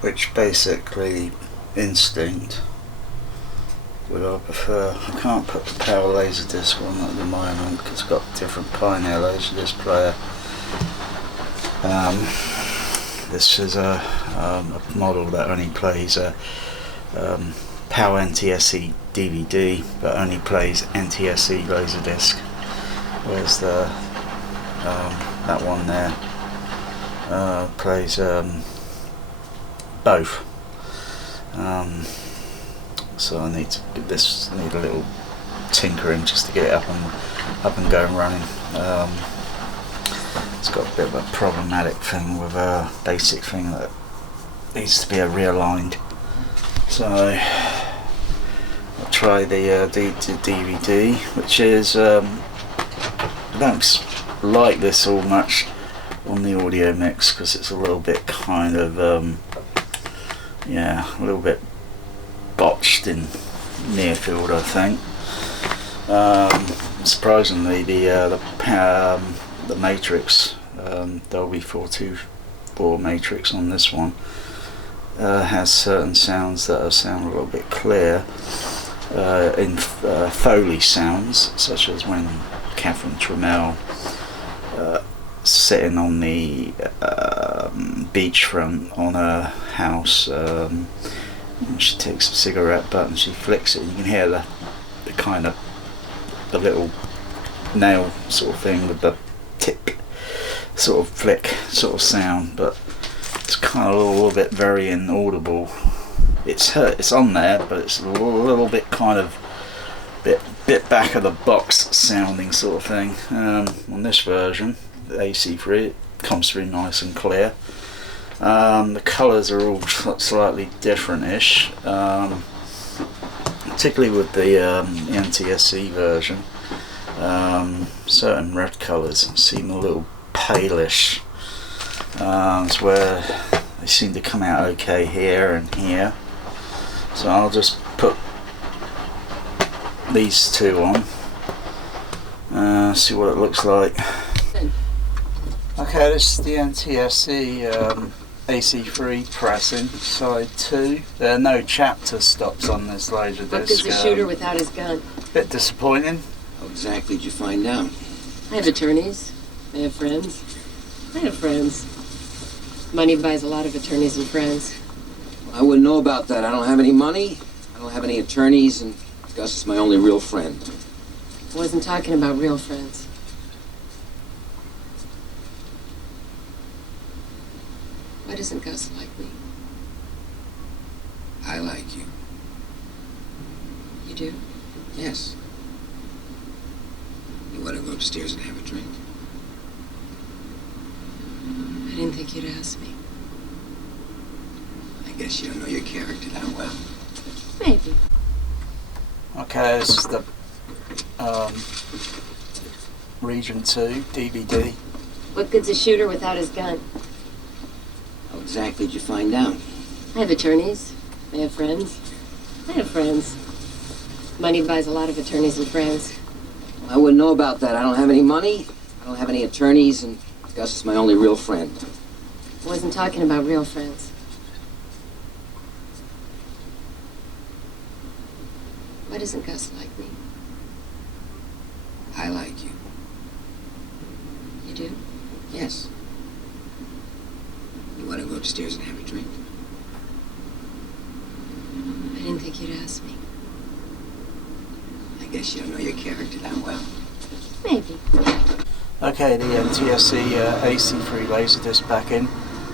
which basically instinct would I prefer. I can't put the power Laserdisc on at the moment because it's got a different Pioneer Laserdisc player. This is a model that only plays a Power NTSC DVD, but only plays NTSC Laserdisc. Whereas the that one there plays both. So I need to give this need a little tinkering just to get it up and going running. It's got a bit of a problematic thing with a basic thing that needs to be realigned. So I'll try the DVD, which is I don't like this all much on the audio mix because it's a little bit kind of a little bit botched in near field, I think. Surprisingly, the Matrix Dolby 424 Matrix on this one has certain sounds that sound a little bit clear in Foley sounds, such as when Catherine Trammell sitting on the beachfront on her house. She takes a cigarette butt and she flicks it. You can hear the kind of the little nail sort of thing with the tip sort of flick sort of sound, but it's kind of a little bit very inaudible. It's on there, but it's a little bit kind of bit back of the box sounding sort of thing. On this version, the AC3, it comes through nice and clear. The colours are all slightly different-ish, particularly with the NTSC version. Certain red colours seem a little palish. It's where they seem to come out okay here and here. So I'll just put these two on, see what it looks like. Okay, this is the NTSC AC3 pressing, side 2. There are no chapter stops on this Laserdisc. What good's a shooter without his gun? Bit disappointing. How exactly did you find out? I have attorneys. I have friends. I have friends. Money buys a lot of attorneys and friends. Well, I wouldn't know about that. I don't have any money. I don't have any attorneys, and Gus is my only real friend. I wasn't talking about real friends. Why doesn't Gus like me? I like you. You do? Yes. You want to go upstairs and have a drink? I didn't think you'd ask me. I guess you don't know your character that well. Maybe. Okay, this is the Region 2 DVD. What good's a shooter without his gun? How exactly did you find out? I have attorneys. I have friends. I have friends. Money buys a lot of attorneys and friends. Well, I wouldn't know about that. I don't have any money. I don't have any attorneys, and Gus is my only real friend. I wasn't talking about real friends. Why doesn't Gus like me? I like you. You do? Yes. You want to go upstairs and have a drink? I didn't think you'd ask me. I guess you don't know your character that well. Maybe. Okay, the NTSC AC3 Laserdisc back in.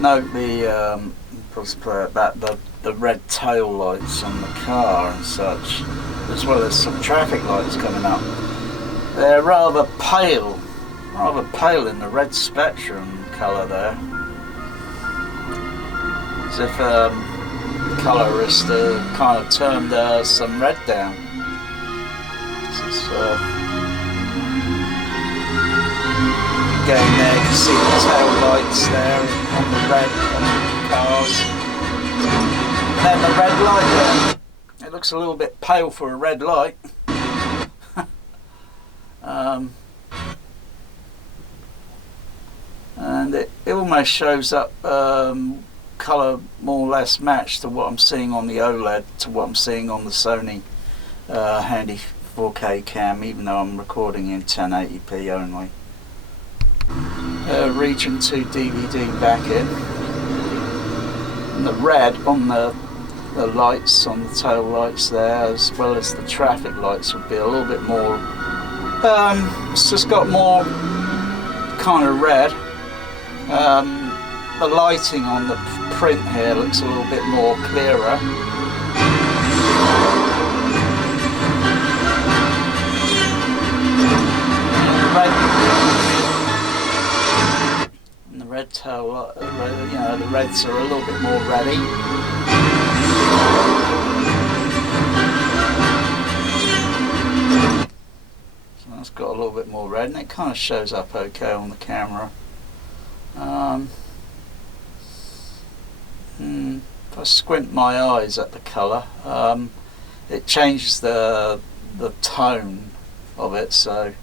Note the let's play it back. The red tail lights on the car and such, as well as some traffic lights coming up. They're rather pale in the red spectrum colour there. As if the colourist kind of turned some red down. This is again there, you can see the tail lights there on the red cars. And then the red light there. It looks a little bit pale for a red light. And it almost shows up colour more or less match to what I'm seeing on the OLED, to what I'm seeing on the Sony handy 4K cam, even though I'm recording in 1080p only. Region 2 DVD back in, and the red on the lights, on the tail lights there, as well as the traffic lights, would be a little bit more, it's just got more kind of red. The lighting on the print here looks a little bit more clearer. And the red tail, you know, the reds are a little bit more reddy. So that's got a little bit more red, and it kind of shows up okay on the camera. If I squint my eyes at the colour, it changes the tone of it. So,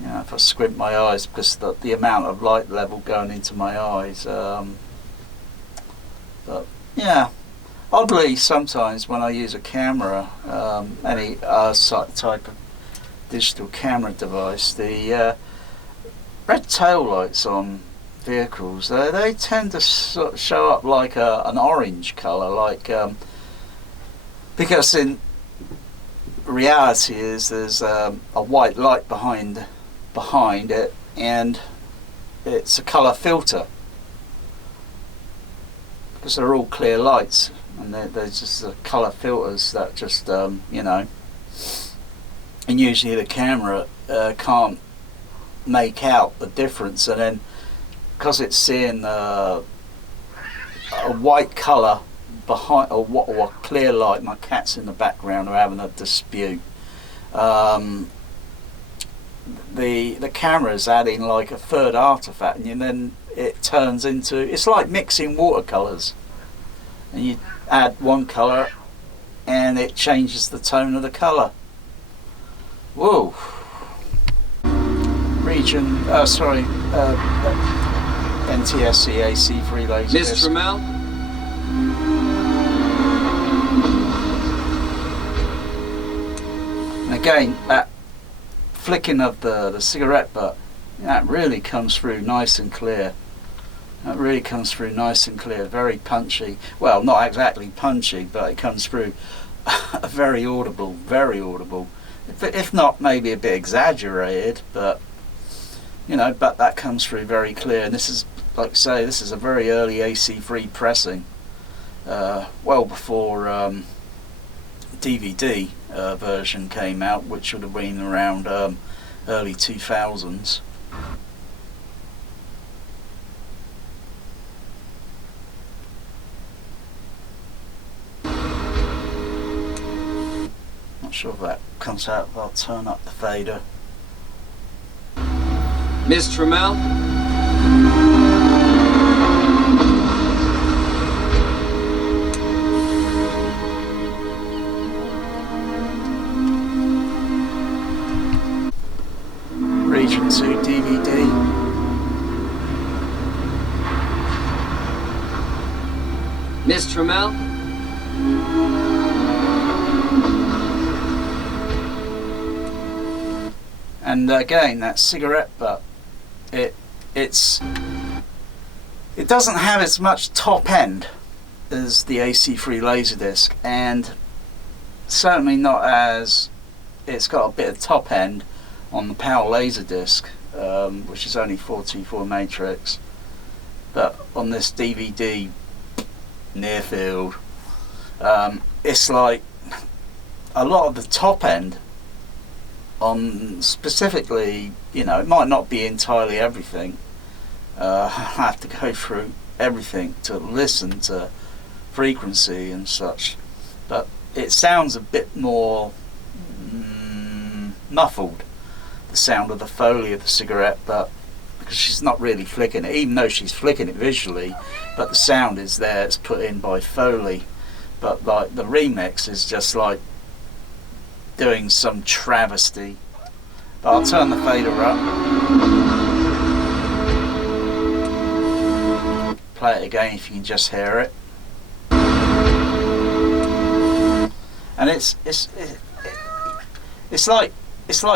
you know, if I squint my eyes, because the amount of light level going into my eyes. But yeah, oddly, sometimes when I use a camera, any type of digital camera device, the red tail lights on vehicles, they tend to sort of show up like an orange colour, like because in reality there's a white light behind it, and it's a colour filter, because they're all clear lights, and they're just the colour filters that just you know, and usually the camera can't make out the difference, and then because it's seeing a white colour behind, or a clear light. My cat's in the background are having a dispute. The camera's adding like a third artifact, and then it turns into, it's like mixing watercolours, and you add one colour and it changes the tone of the colour. Whoa. Region, sorry, NTSC AC3 Laserdisc. Miss Trammell? And again, that flicking of the cigarette butt, that really comes through nice and clear. That really comes through nice and clear, very punchy. Well, not exactly punchy, but it comes through very audible, very audible. If not maybe a bit exaggerated, but you know, but that comes through very clear. And this is, like I say, this is a very early AC3 pressing, well before DVD version came out, which would have been around early 2000s. Not sure if that comes out, but I'll turn up the fader. Miss Trammell? Region 2 DVD. Miss Trammell? And again, that cigarette butt, it doesn't have as much top end as the AC3 Laserdisc, and certainly not as, it's got a bit of top end on the Power Laserdisc, which is only 424 matrix, but on this DVD near field, it's like a lot of the top end on, specifically, you know, it might not be entirely everything. I have to go through everything to listen to frequency and such, but it sounds a bit more muffled, the sound of the Foley of the cigarette, but because she's not really flicking it, even though she's flicking it visually, but the sound is there, it's put in by Foley. But like the remix is just like doing some travesty. But I'll turn the fader up. play it again if you can just hear it. And it's like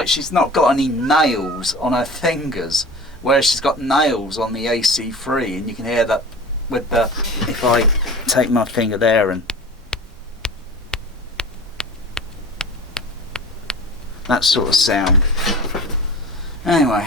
she's not got any nails on her fingers, whereas she's got nails on the AC3, and you can hear that with the, if I take my finger there and that sort of sound. Anyway.